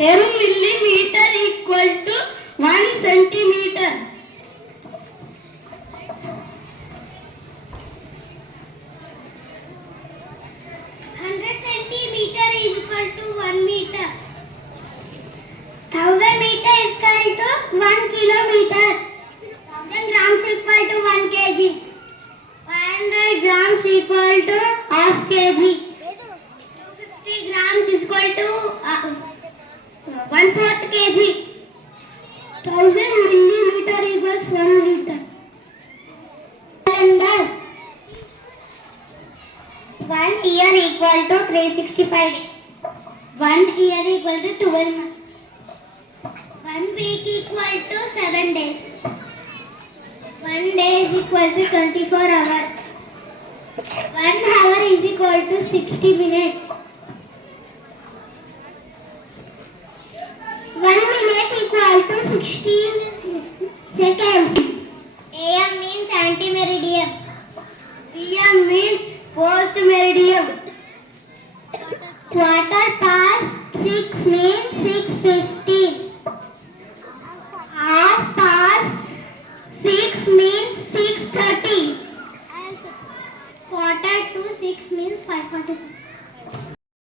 A millimeter equal to 1 centimeter. 100 centimeter is equal to 1 meter. 1000 meter is equal to 1 kilometer. 1000 grams equal to 1 kg. 500 grams equal to half kg. 250 grams is equal to 1/4 kg. 1000 millimeter equals 1 liter. Calendar. 1 year equal to 365 days. 1 year equal to 12 months. 1 week equal to 7 days. 1 day is equal to 24 hours. 1 hour is equal to 60 minutes. 1 minute equal to 60 seconds. AM means anti-meridian. PM means post-meridian. Quarter past 6 means 6:15. Half past 6 means 6:30. Quarter to 6 means 5:45.